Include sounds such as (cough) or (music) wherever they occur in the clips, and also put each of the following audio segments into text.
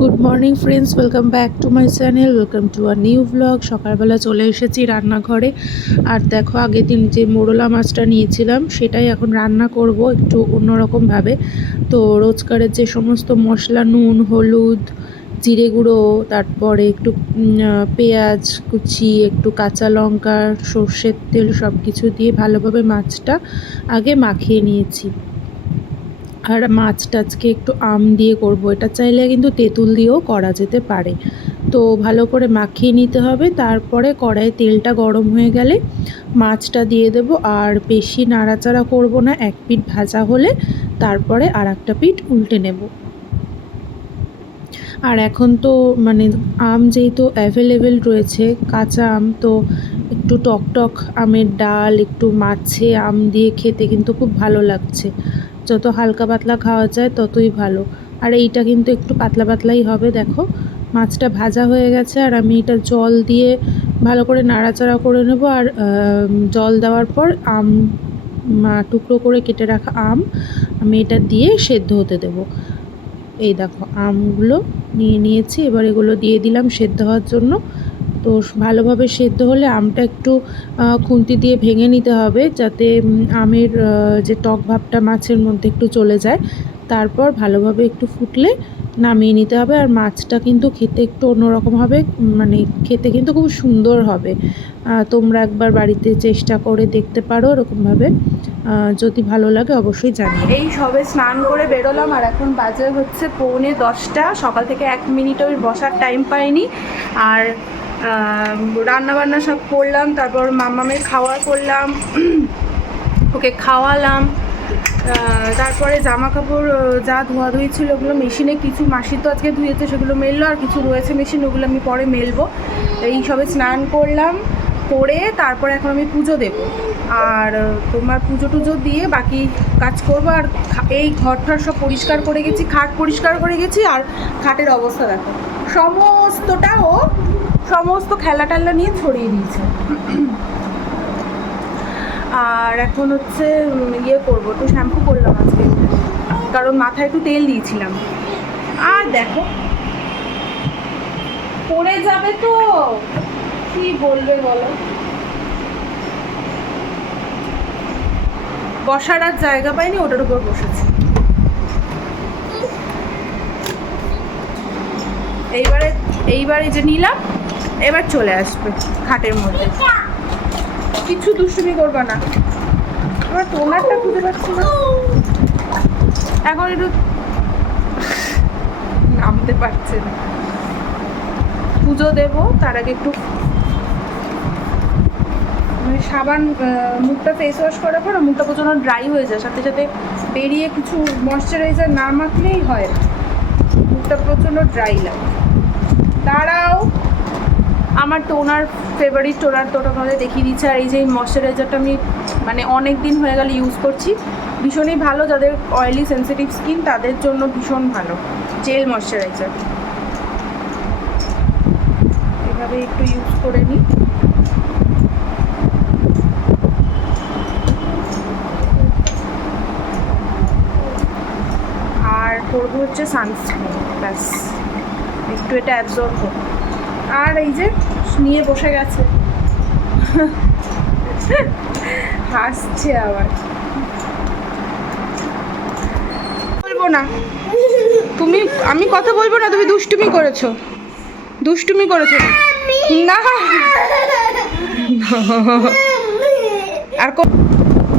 Good morning friends welcome back to my channel welcome to our new blog সকালবেলা চলে এসেছি রান্নাঘরে। আর দেখো, আগের দিন যে মোরলা মাছটা নিয়েছিলাম, সেটাই এখন রান্না করব একটু অন্যরকমভাবে তো রোজকারের যে সমস্ত মশলা, নুন, হলুদ, জিরে গুঁড়ো, তারপরে একটু পেঁয়াজ কুচি, একটু কাঁচা লঙ্কা, সর্ষের তেল সব কিছু দিয়ে ভালোভাবে মাছটা আগে মাখিয়ে নিয়েছি। আর মাছ আজকে একটু আম দিয়ে করব। এটা চাইলে কিন্তু তেঁতুল দিয়েও করা যেতে পারে। তো ভালো করে মাখিয়ে নিতে হবে। তারপরে কড়াই তেলটা গরম হয়ে গেলে মাছটা দিয়ে দেব। আর বেশি নাড়াচাড়া করব না। এক পিঠ ভাজা হলে তারপরে আর একটা পিঠ উল্টে নেব। আর এখন তো মানে আম যেহেতু অ্যাভেলেবেল রয়েছে, কাঁচা আম, তো একটু টক টক আমের ডাল, একটু মাছে আম দিয়ে খেতে কিন্তু খুব ভালো লাগছে। যত হালকা পাতলা খাওয়া যায় ততই ভালো। আর এইটা কিন্তু একটু পাতলা পাতলাই হবে, দেখো। মাছটা ভাজা হয়ে গেছে আর আমি এটা জল দিয়ে ভালো করে নাড়াচাড়া করে নেব আর জল দেওয়ার পর আম টুকরো করে কেটে রাখা আম আমি এটা দিয়ে সেদ্ধ হতে দেবো। এই দেখো, আমগুলো নিয়ে নিয়েছি, এবার এগুলো দিয়ে দিলাম সেদ্ধ হওয়ার জন্য। তো ভালোভাবে সেদ্ধ হলে আমটা একটু খুন্তি দিয়ে ভেঙে নিতে হবে যাতে আমের যে টক ভাবটা মাছের মধ্যে একটু চলে যায়। তারপর ভালোভাবে একটু ফুটলে নামিয়ে নিতে হবে আর মাছটা কিন্তু খেতে একটু অন্যরকম হবে মানে খেতে কিন্তু খুব সুন্দর হবে। তোমরা একবার বাড়িতে চেষ্টা করে দেখতে পারো এরকমভাবে। যদি ভালো লাগে অবশ্যই জানি এই সবে স্নান করে বেরোলাম আর এখন বাজে হচ্ছে পৌনে দশটা, সকাল থেকে এক মিনিট ওই বসার টাইম পাইনি। আর রান্না বান্না সব করলাম, তারপর মামামের খাওয়া করলাম, ওকে খাওয়ালাম তারপরে জামা কাপড় যা ধোয়াধুয়ি ছিল ওগুলো মেশিনে, কিছু মাসি তো আজকে ধুয়েছে, সেগুলো মেললো, আর কিছু রয়েছে মেশিন, ওগুলো আমি পরে মেলবো। এই সবে স্নান করলাম, করে তারপরে এখন আমি পুজো দেবো। আর তোমার পুজো টুজো দিয়ে বাকি কাজ করব, আর এই ঘরটার সব পরিষ্কার করে গেছি, খাট পরিষ্কার করে গেছি, আর খাটের অবস্থা দেখো। সমস্তটা ও সমস্ত খেলা টেলা নিয়ে ছড়িয়ে দিয়েছে। আর এখন হচ্ছে ইয়ে করব, একটু শ্যাম্পু করলাম আজকে। কারণ মাথায় একটু তেল দিয়েছিলাম। আর দেখো, পড়ে যাবে তো। কি বলবে বলো? বসার আর জায়গা পাইনি, ওটার উপর বসেছি। এইবারে এইবারে যে নিলাম এবার চলে আসবে খাটের মধ্যে। কিছু দুষ্টুমি করবে না। আমার টোনারটা খুঁজে পাচ্ছি না। এখন একটু নামতে পারছে না। পুজো দেব, তার আগে একটু মানে সাবান মুখটা ফেস ওয়াশ করার পর মুখটা প্রচণ্ড ড্রাই হয়ে যায়। সাথে সাথে বেরিয়ে কিছু ময়শ্চারাইজার না মাখলেই হয়। মুখটা প্রচণ্ড ড্রাই লাগে। দাঁড়াও। আমার টোনার ফেভারিট টোনার তো তোমাদের দেখিয়ে দিচ্ছে। আর এই যে ময়শ্চারাইজারটা আমি মানে অনেক দিন হয়ে গেলে ইউজ করছি। ভীষণই ভালো যাদের অয়েলি সেন্সিটিভ স্কিন তাদের জন্য ভীষণ ভালো। জেল ময়শ্চারাইজার এভাবে একটু ইউজ করে নিই। আর করব হচ্ছে সানস্ক্রিন ব্যাস। একটু এটা অ্যাবজর্ব হোক আর এই যে নিয়ে বসে গেছে। হাসছে আবার। বলব না। তুমি, আমি কথা বলব না, তুমি দুষ্টুমি করেছ। দুষ্টুমি করেছ। না। আর কো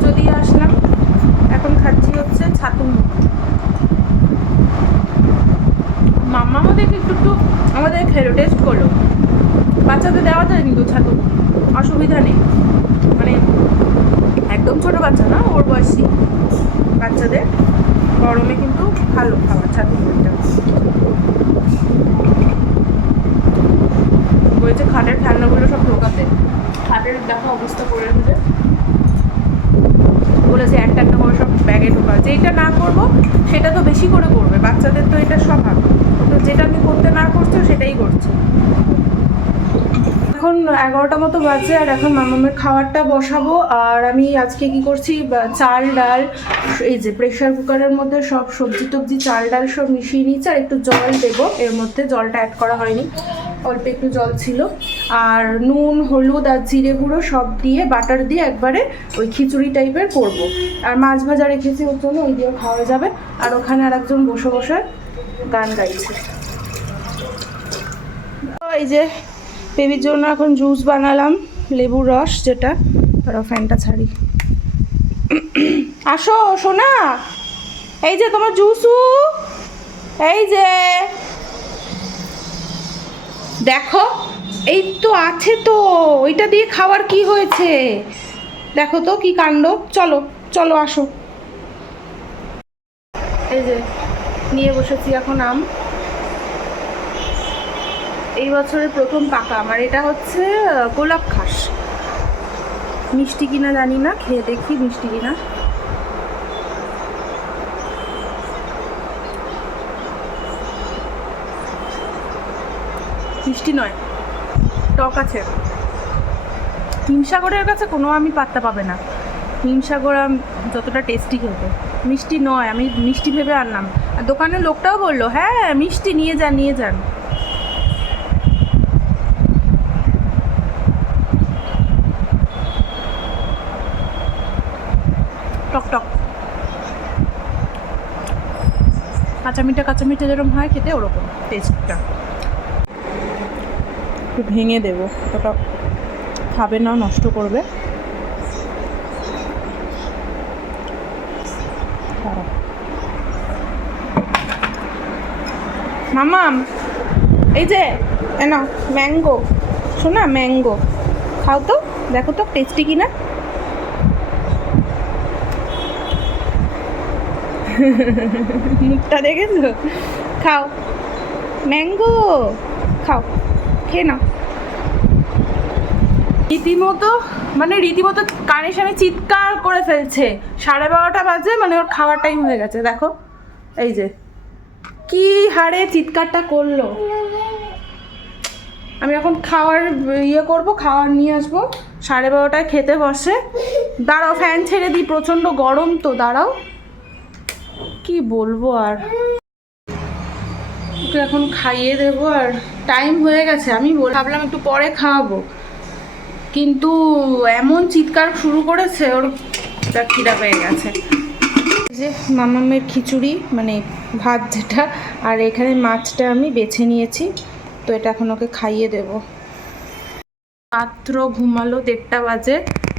যদি আসলাম। এখন খাচ্ছি হচ্ছে ছাতু মাম্মা আমাদেরকে একটু একটু আমাদের খেলো, টেস্ট করল। বাচ্চাদের দেওয়া যায় কিন্তু ছাতু। অসুবিধা নেই। মানে একদম ছোট বাচ্চা না, ওর বয়সী বাচ্চাদের। গরমে কিন্তু ভালো খাবার, ছাতু মুড়িটা বলছে খাটের ঠান্ডাগুলো সব ঢোকাতে। খাটের দেখা অবস্থা করে রেখেছে বলেছে একটা একটা করে সব ব্যাগে ঢোকা। যেটা না করব, সেটা তো বেশি করে করবে। বাচ্চাদের তো এটা স্বভাব। তো যেটা আমি করতে না করছ, সেটাই করছে। এখন এগারোটা মতো বাজে আর এখন মামামের খাবারটা বসাবো। আর আমি আজকে কি করছি? চাল, ডাল, এই যে প্রেশার কুকারের মধ্যে সব সবজি টবজি, চাল, ডাল সব মিশিয়ে নিচ্ছি আর একটু জল দেবো। এর মধ্যে জলটা অ্যাড করা হয়নি। অল্প একটু জল ছিল। আর নুন, হলুদ আর জিরে গুঁড়ো সব দিয়ে বাটার দিয়ে একবারে ওই খিচুড়ি টাইপের করব। আর মাছ ভাজা রেখেছি, ওর জন্য ওই দিয়েও খাওয়া যাবে। আর ওখানে আর একজন বসে বসে গান গাইছে। এই যে বেবির জন্য এখন জুস বানালাম, লেবুর রস যেটা আর ফ্যানটা ছাড়ি। (clears throat) আসো, সোনা! এই যে তোমার জুসু এই যে! দেখো, এই তো আছে তো, ওইটা দিয়ে খাওয়ার কি হয়েছে? দেখো তো কি কাণ্ড। চলো চলো আসো। এই যে, নিয়ে বসেছি এখন আম। এই বছরের প্রথম পাকা আমার। এটা হচ্ছে গোলাপ খাস। মিষ্টি কিনা জানি না, খেয়ে দেখি মিষ্টি কিনা। মিষ্টি নয়, টক আছে। হিমসাগরের কাছে কোনো আমি পাত্তা পাবে না। হিমসাগর যতটা টেস্টি খেতে। মিষ্টি নয়, আমি মিষ্টি ভেবে আনলাম। আর দোকানের লোকটাও বলল হ্যাঁ মিষ্টি নিয়ে যান নিয়ে যান। টক টক। কাঁচা মিঠা কাঁচা মিঠা যেরকম হয় খেতে, ওরকম টেস্টটা একটু ভেঙে দেবো ওটা খাবে না, নষ্ট করবে। মামাম এই যে না ম্যাঙ্গো। শোনা ম্যাঙ্গো। খাও তো, দেখো তো টেস্টি কিনা? (laughs) মুখটা দেখেছ? খাও। ম্যাঙ্গো! খাও। খেয়ে নাও। রীতিমতো মানে রীতিমতো কানে সামনে চিৎকার করে ফেলছে। সাড়ে বারোটা বাজে মানে ওর খাওয়ার টাইম হয়ে গেছে, দেখো। এই যে। কি হারে চিৎকারটা করল। আমি এখন খাওয়ার ইয়ে করব, খাওয়ার নিয়ে আসব। সাড়ে বারোটায় খেতে বসে। দাঁড়াও ফ্যান ছেড়ে দিই, প্রচণ্ড গরম তো, দাঁড়াও। কি বলব আর? ওকে এখন খাইয়ে দেবো আর টাইম হয়ে গেছে। আমি বল ভাবলাম একটু পরে খাওয়াবো। কিন্তু এমন চিৎকার শুরু করেছে, ওর খিদা পেয়ে গেছে। যে মামামের খিচুড়ি মানে ভাত যেটা, আর এখানে মাছটা আমি বেছে নিয়েছি, তো এটা এখন ওকে খাইয়ে দেব। মাত্র ঘুমালো দেড়টা বাজে,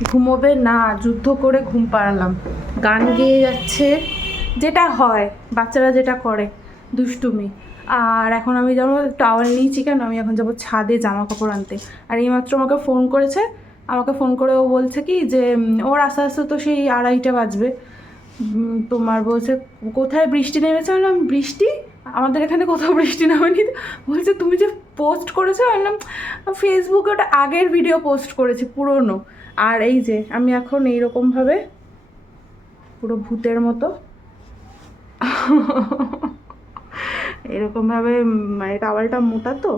ঘুমোবে না, যুদ্ধ করে ঘুম পাড়ালাম। গান গেয়ে যাচ্ছে যেটা হয়, বাচ্চারা যেটা করে, দুষ্টুমি। আর এখন আমি যাব টাওয়াল নিয়েছি কেন, আমি এখন যাব ছাদে জামা কাপড় আনতে। আর এইমাত্র আমাকে ফোন করেছে, আমাকে ফোন করে ও বলছে কি যে ওর আস্তে আস্তে তো সেই আড়াইটা বাজবে। তোমার বলছে, কোথায় বৃষ্টি নেমেছে? বললাম, বৃষ্টি? আমাদের এখানে কোথাও বৃষ্টি নামেনি। বলছে, তুমি যে পোস্ট করেছ? বললাম ফেসবুকে ওটা আগের ভিডিও পোস্ট করেছি, পুরনো। আর এই যে, আমি এখন এইরকমভাবে পুরো ভূতের মতো এরকমভাবে মানে টাওয়ালটা মোটা তো,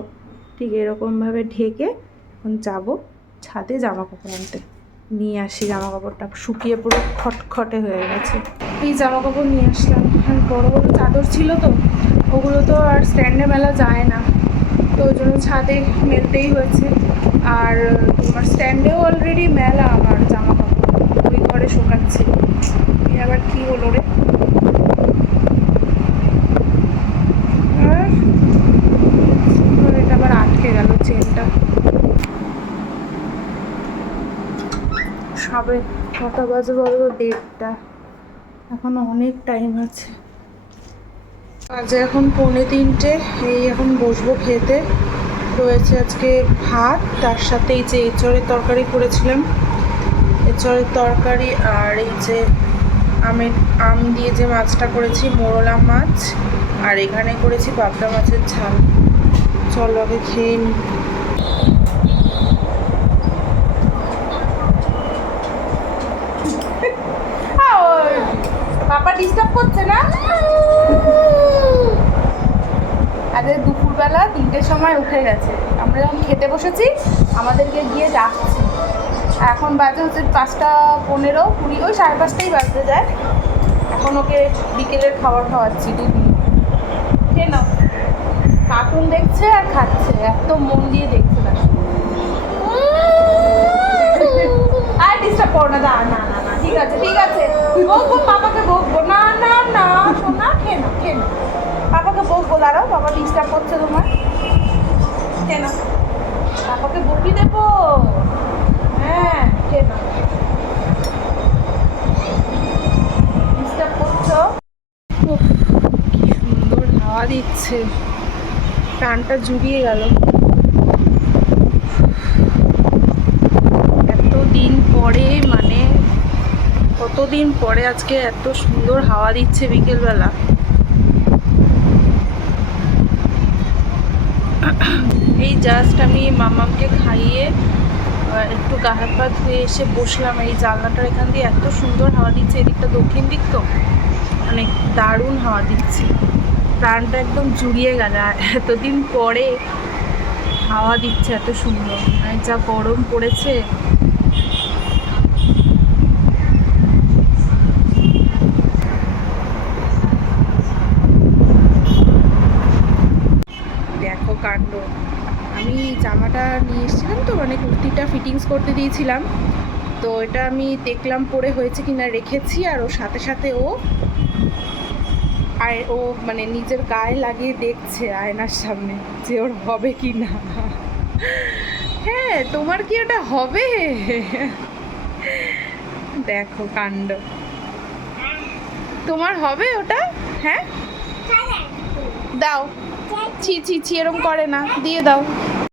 ঠিক এরকমভাবে ঢেকে এখন যাব ছাদে জামা কাপড় আনতে। নিয়ে আসি জামা কাপড়টা শুকিয়ে পুরো খটখটে হয়ে গেছে। এই জামা কাপড় নিয়ে আসলাম। আর বড় বড় চাদর ছিল তো, ওগুলো তো আর স্ট্যান্ডে মেলা যায় না। তো ওই জন্য ছাদে মেলতেই হয়েছে। আর তোমার স্ট্যান্ডেও অলরেডি মেলা আমার জামা কাপড় ওই ঘরে শোকাচ্ছি এ আবার কী হলো রে আর আর এটা আবার আটকে গেল চেনটা সবে কটা বাজে বলব দেড়টা। এখন অনেক টাইম আছে। আজ এখন পৌনে তিনটে, এই এখন বসবো খেতে। রয়েছে আজকে ভাত, তার সাথে এই যে এঁচড়ের তরকারি করেছিলাম। এঁচড়ের তরকারি আর এই যে আমের, আম দিয়ে যে মাছটা করেছি, মোরলা মাছ। আর এখানে করেছি পাবদা মাছের ঝাল। চলো আগে খেয়ে নিই ডিস্টার্ব করছে না? আরে দুপুরবেলা তিনটের সময় উঠে গেছে। আমরা যখন খেতে বসেছি, আমাদেরকে গিয়ে ডাকছে। এখন বাজে হচ্ছে পাঁচটা পনেরো, কুড়ি, ওই সাড়ে পাঁচটাই বাজতে যায়। এখন ওকে বিকেলের খাবার খাওয়াচ্ছি দুধ খেয়ে নাও। কার্টুন দেখছে আর খাচ্ছে, এত মন দিয়ে দেখছে না। আর ডিস্টার্ব করো না না না না, ঠিক আছে ঠিক আছে। বকবো না না না শোনা খেয়ে নাও খেয়ে নাও। পাপাকে বকবো দাঁড়াও বাবা ডিস্টার্ব করছে তোমার। খেয়ে নাও। পাপাকে বকি দেবো। হ্যাঁ খেয়ে নাও। ডিস্টার্ব করছ? কি সুন্দর হাওয়া দিচ্ছে। প্রাণটা জুড়িয়ে গেল এতদিন পরে মানে কতদিন পরে আজকে এত সুন্দর হাওয়া দিচ্ছে বিকেলবেলা। এই জাস্ট আমি মামামকে খাইয়ে একটু গা হাত পা ধুয়ে এসে বসলাম। এই জানলাটার এখান দিয়ে এত সুন্দর হাওয়া দিচ্ছে, এদিকটা দক্ষিণ দিক তো মানে দারুণ হাওয়া দিচ্ছে। প্রাণটা একদম জুড়িয়ে গেল। এতদিন পরে হাওয়া দিচ্ছে এত সুন্দর। মানে যা গরম পড়েছে দেখো কাণ্ড আমি জামাটা নিয়ে এসেছিলাম তো মানে কুর্তিটা করতে দিয়েছিলাম। তো এটা আমি দেখলাম পরে হয়েছে কিনা রেখেছি আর ওর সাথে সাথে ও আর ও মানে নিজের গায়ে লাগিয়ে দেখছে আয়নার সামনে যে ওর হবে কি না হ্যাঁ তোমার কি ওটা হবে? দেখো কাণ্ড। তোমার হবে ওটা? হ্যাঁ? দাও। ছি ছি ছি, এরম করে না। দিয়ে দাও।